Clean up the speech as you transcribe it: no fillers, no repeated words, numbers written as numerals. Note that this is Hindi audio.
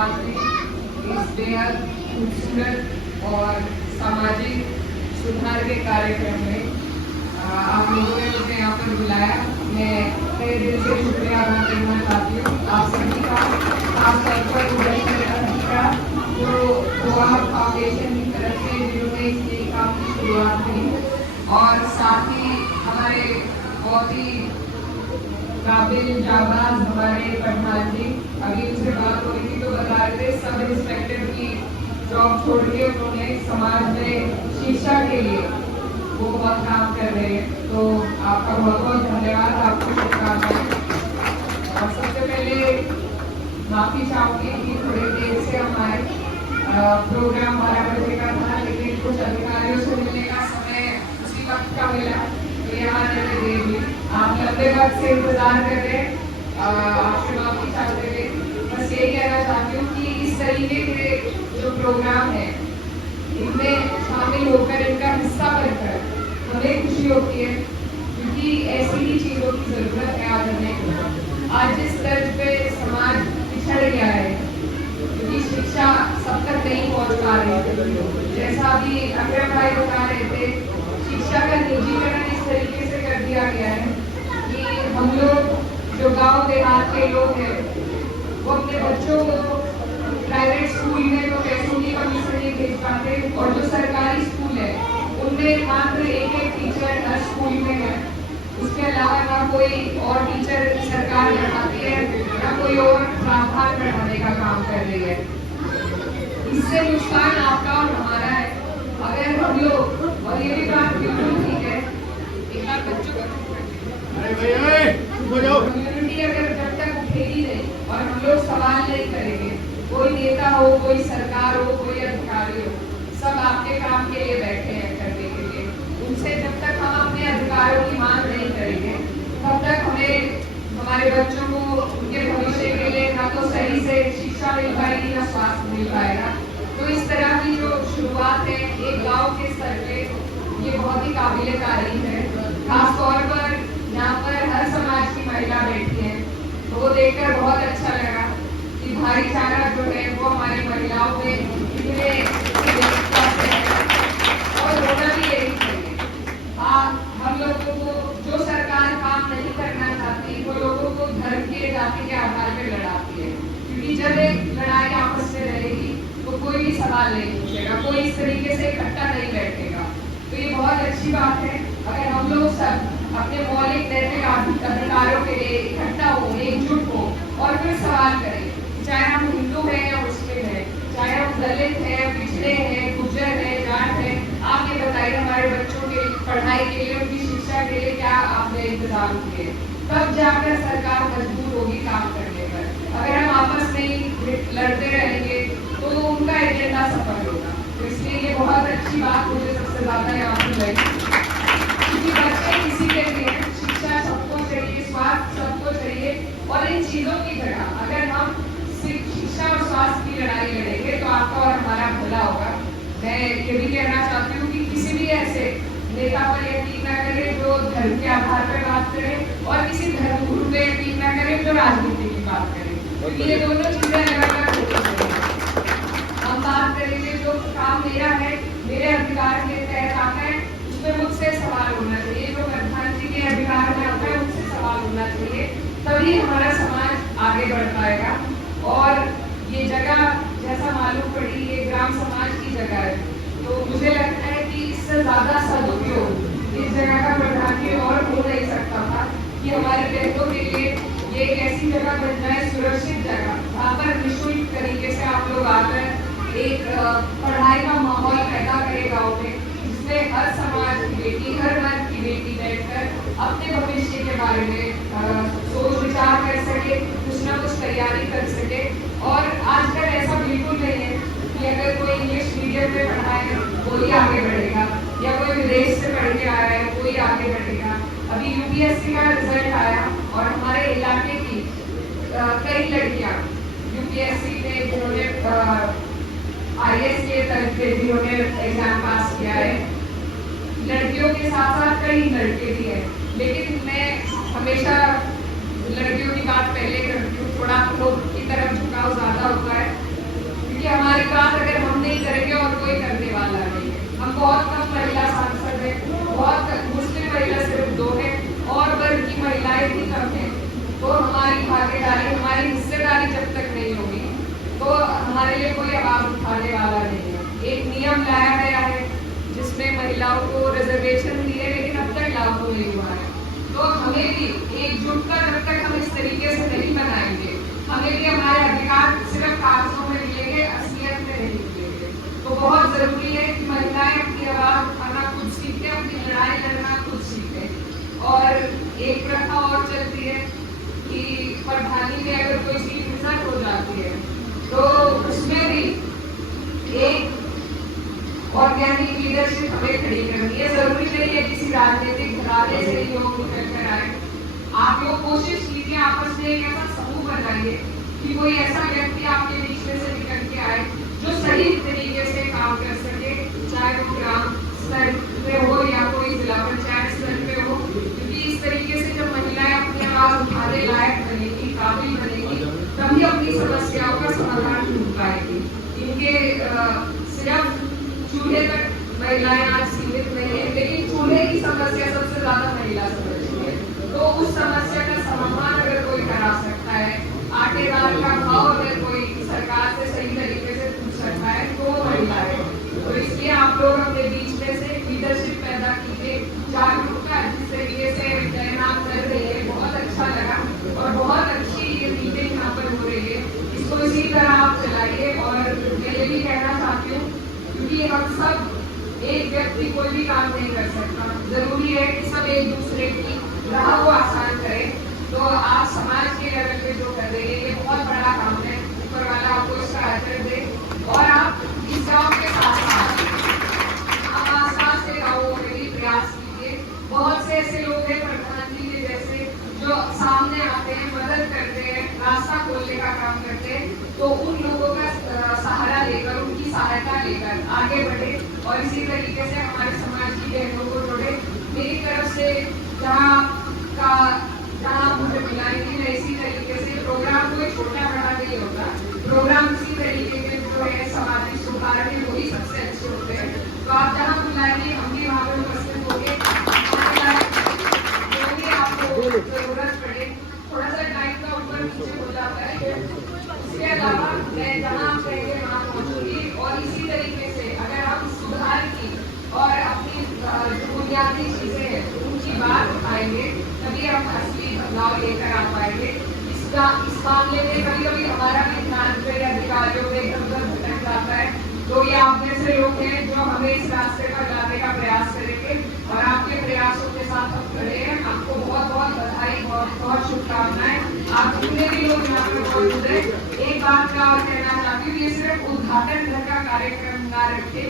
समाज में इस बेहद खूबसूरत और सामाजिक सुधार के कार्यक्रम में आप लोगों ने मुझे यहाँ पर बुलाया। मैं तहे दिल से शुक्रिया अदा करना चाहती हूँ आप सभी का, आप सबका जो गोवा फाउंडेशन की तरफ से जिन्होंने इस काम की शुरुआत की, और साथ ही हमारे बहुत ही काबिल जाबाज हमारे प्रधान जी, अभी उनसे बात हो रही थी तो बता रहे थे सब इंस्पेक्टर की जॉब छोड़ के उन्होंने समाज में शिक्षा के लिए वो बहुत काम कर रहे हैं। तो आपका बहुत बहुत धन्यवाद, आपको शुभकामनाएं। और सबसे पहले माफी चाहूंगी कि थोड़ी देर से हम आए, प्रोग्राम 12 बजे का था, लेकिन कुछ अधिकारियों से मिलने का समय उसी वक्त का मिला तो यहाँ आने में देर हुई। आप लंबे वक्त से इंतजार कर रहे हैं, आपसे माफी चाहते हुए बस यही कहना चाहती हूँ कि इस तरीके के जो प्रोग्राम है इनमें शामिल होकर इनका हिस्सा बनकर हमें खुशी होती है, क्योंकि ऐसी ही चीजों की जरूरत है आज हमें। आज जिस तर्ज पे समाज पिछड़ गया है, क्योंकि शिक्षा सब तक नहीं पहुंच पा रही है, जैसा अभी अकरम भाई बता रहे थे, शिक्षा का निजीकरण इस तरीके से कर दिया गया है कि हम लोग जो गांव देहात के लोग हैं वो अपने बच्चों को प्राइवेट स्कूल में तो पैसों की कमी से नहीं भेज पाते, और जो सरकारी स्कूल है उनमें मात्र एक टीचर हर स्कूल में है, उसके अलावा ना कोई और टीचर सरकार बढ़ाती है ना कोई और प्रावधान बढ़ाने का काम कर रही है। इससे नुकसान आपका और हमारा है। अगर हम लोग, और ये भी बात बिल्कुल ठीक है, एक बार बच्चों कम्युनिटी अगर जब तक उठेगी नहीं और हम लोग सवाल नहीं करेंगे, कोई नेता हो, कोई सरकार हो, कोई अधिकारी हो, सब आपके काम के लिए बैठे हैं करने के लिए, उनसे जब तक हम अपने अधिकारों की मांग नहीं करेंगे तब तक हमें हमारे बच्चों को उनके भविष्य के लिए ना तो सही से शिक्षा मिल पाएगी ना स्वास्थ्य मिल पाएगा। तो इस तरह की जो शुरुआत है एक गांव के स्तर पे, ये बहुत ही काबिले तारीफ है। खास तौर पर यहाँ पर हर समाज की महिला बैठी है, तो वो देखकर बहुत अच्छा लगा कि भाईचारा जो है वो हमारी महिलाओं में इतने और होना भी यही चाहिए। हम लोगों को जो सरकार काम नहीं करना चाहती वो लोगों को धर्म के जाति के आधार पर लड़ाती है, क्योंकि जब एक लड़ाई आपस में रहेगी तो कोई भी सवाल नहीं पूछेगा, कोई इस तरीके से इकट्ठा नहीं बैठेगा। तो ये बहुत अच्छी बात है अगर हम लोग सब अपने मौलिक नैतिक अधिकारों के लिए इकट्ठा हो, एकजुट हो और फिर सवाल करें, चाहे हम हिंदू हैं या मुस्लिम हैं, चाहे हम दलित हैं, पिछड़े हैं, गुर्जर हैं, जाट हैं, आप ये बताइए हमारे बच्चों के पढ़ाई के लिए, उनकी शिक्षा के लिए क्या आपने इंतजाम किए, तब जाकर सरकार मजबूर होगी काम करने पर। अगर हम आपस में ही लड़ते रहेंगे तो उनका एजेंडा सफल होगा। तो इसलिए ये बहुत अच्छी बात मुझे सबसे ज्यादा यहाँ पर लगी, क्योंकि बच्चे किसी के लिए शिक्षा सबको चाहिए, स्वास्थ्य सबको चाहिए, और इन चीजों की जगह अगर हम सिर्फ शिक्षा और स्वास्थ्य की लड़ाई लड़ेंगे तो आपका और हमारा भला होगा। मैं ये भी कहना चाहती हूँ कि किसी भी ऐसे नेता पर यकीन न करें जो धर्म के आधार पर बात करे, और किसी धर्म गुरु पे यकीन न करें जो राजनीति की बात करे, क्योंकि ये दोनों चीजें अलग अलग होती हैं। हम बात करेंगे जो काम मेरा है, मेरे अधिकार के तहत आता है, उसमें मुझसे सवाल होना चाहिए, जो प्रधान जी के अधिकार में आता है उनसे सवाल होना चाहिए, तभी हमारा समाज आगे बढ़ पाएगा। और ये जगह जैसा मालूम पड़ी ये ग्राम समाज की जगह है, तो मुझे लगता है कि इससे ज्यादा सदुपयोग इस जगह का प्रधान जी और हो नहीं सकता था कि हमारे बहनों के लिए ये एक ऐसी जगह बन जाए, सुरक्षित जगह, जहाँ पर निःशुल्क तरीके से आप लोग आकर एक पढ़ाई का माहौल पैदा करे गाँव में, जिसमें हर समाज की बेटी, हर वर्ग की बेटी बैठकर अपने भविष्य के बारे में सोच विचार कर सके, कुछ ना कुछ तैयारी कर सके। और आजकल ऐसा बिल्कुल नहीं है कि अगर कोई इंग्लिश मीडियम में पढ़ा है वो ही आगे बढ़ेगा, या कोई विदेश से पढ़ के आया है वो ही आगे बढ़ेगा। अभी यूपीएससी का रिजल्ट आया और हमारे इलाके की कई लड़कियां यूपीएससी में जिन्होंने IAS के तरफ पे जिन्होंने एग्जाम पास किया है, लड़कियों के साथ साथ कई लड़के भी हैं, लेकिन मैं हमेशा लड़कियों की बात पहले करती हूँ, थोड़ा लोग की तरफ झुकाव ज्यादा होता है। क्योंकि हमारी बात अगर हम नहीं करेंगे और कोई करने वाला नहीं है। हम बहुत कम महिला सांसद हैं, बहुत मुस्लिम महिला सिर्फ 2 है और वर्ग की महिलाएं भी कम है। तो हमारी भागीदारी, हमारी हिस्सेदारी जब तक नहीं होगी तो हमारे लिए कोई आवाज उठाने वाला नहीं है। एक नियम लाया गया है जिसमें महिलाओं को रिजर्वेशन दिए, लेकिन अब तक लागू नहीं हुआ है। तो हमें भी एकजुट का जब तक हम इस तरीके से नहीं बनाएंगे, हमें भी हमारे अधिकार सिर्फ कागजों में मिलेंगे, असलियत में नहीं मिलेंगे। तो बहुत जरूरी है कि महिलाएं अपनी आवाज उठाना खुद सीखें, अपनी लड़ाई लड़ना खुद सीखें। और एक प्रथा और चलती है कि प्रधानी में अगर कोई सीट रिजर्व हो जाती है तो उसमें भी एक ऑर्गेनिक लीडरशिप हमें खड़ी करनी है। जरूरी नहीं है किसी राजनीतिक घराने से ही लोग निकल कर आए। आप लोग कोशिश कीजिए, आपस में एक ऐसा समूह बनाइए कि कोई ऐसा व्यक्ति आपके बीच में से निकल के आए जो सही तरीके से काम कर सके, चाहे वो ग्राम स्तर पे हो या कोई जिला पंचायत स्तर पे हो। क्योंकि इस तरीके से जब महिलाएं अपनी आवाज उठाने लायक बनेगी, काबिल बनेगी, तभी अपनी समस्याओं का समाधान ढूंढ पाएगी। इनके सिर्फ चूल्हे तक महिलाएं आज सीमित नहीं है, लेकिन चूल्हे की समस्या सबसे ज्यादा महिला समझती है। तो उस समस्या का समाधान अगर कोई करा सकता है, आटे दाल का भाव अगर कोई सरकार से सही तरीके से पूछ सकता है तो वो महिला है। तो इसलिए आप लोग अपने बीच में से लीडरशिप पैदा कीजिए, जागरूकता जिस तरीके से तैनात कर रही है, बहुत अच्छा लगा और बहुत अच्छी ये मीटिंग यहाँ पर हो रही है। इसको इसी तरह आप चलाइए। और मैं ये भी कहना चाहती हूँ क्योंकि हम सब एक व्यक्ति कोई भी काम नहीं कर सकता, जरूरी है कि सब एक दूसरे की राह को आसान करें। तो आप समाज के लेवल पे जो कर रहे हैं ये बहुत बड़ा काम है, ऊपर वाला आपको इसका अजर दे। और आप इस गाँव के साथ साथ आप आसपास के गाँवों में भी प्रयास कीजिए। बहुत से ऐसे लोग हैं प्रधान जी के जैसे जो सामने आते हैं, मदद करते हैं, रास्ता खोलने का काम करते हैं। तो उन लोगों का सहारा लेकर, उनकी सहायता लेकर आगे बढ़े और इसी तरीके से हमारे समाज की बहनों को जोड़े। मेरी तरफ से जहाँ मुझे मिलाएंगी, मैं इसी तरीके से प्रोग्राम कोई छोटा बड़ा नहीं होता, प्रोग्राम इसी तरीके के जो है सामाजिक सुधार के वही सबसे अच्छे होते हैं। तो आप जहाँ बुलाएंगे हम भी वहाँ पर उपस्थित होंगे। आपको जरूरत पड़े, थोड़ा सा टाइम का ऊपर नीचे हो जाता है, उसके अलावा मैं जहाँ आप कहेंगे वहाँ पहुँचूंगी। और इसी तरीके से अगर हम सुधार की और अपनी बुनियादी चीजें हैं उनकी बात उठाएंगे, तभी हम असली बदलाव लेकर आ पाएंगे। इस मामले में कभी कभी हमारा भी ध्यान पे अधिकारियों में इधर उधर भटक जाता है। तो ये आप जैसे लोग हैं जो हमें इस रास्ते पर लाने का प्रयास करेंगे और आपके प्रयासों के साथ हम खड़े हैं। आपको बहुत बहुत बधाई, बहुत बहुत शुभकामनाएं। आप जितने भी लोग यहाँ पर मौजूद हैं, एक बात का और कहना चाहती हूँ, ये सिर्फ उद्घाटन का कार्यक्रम ना रखें,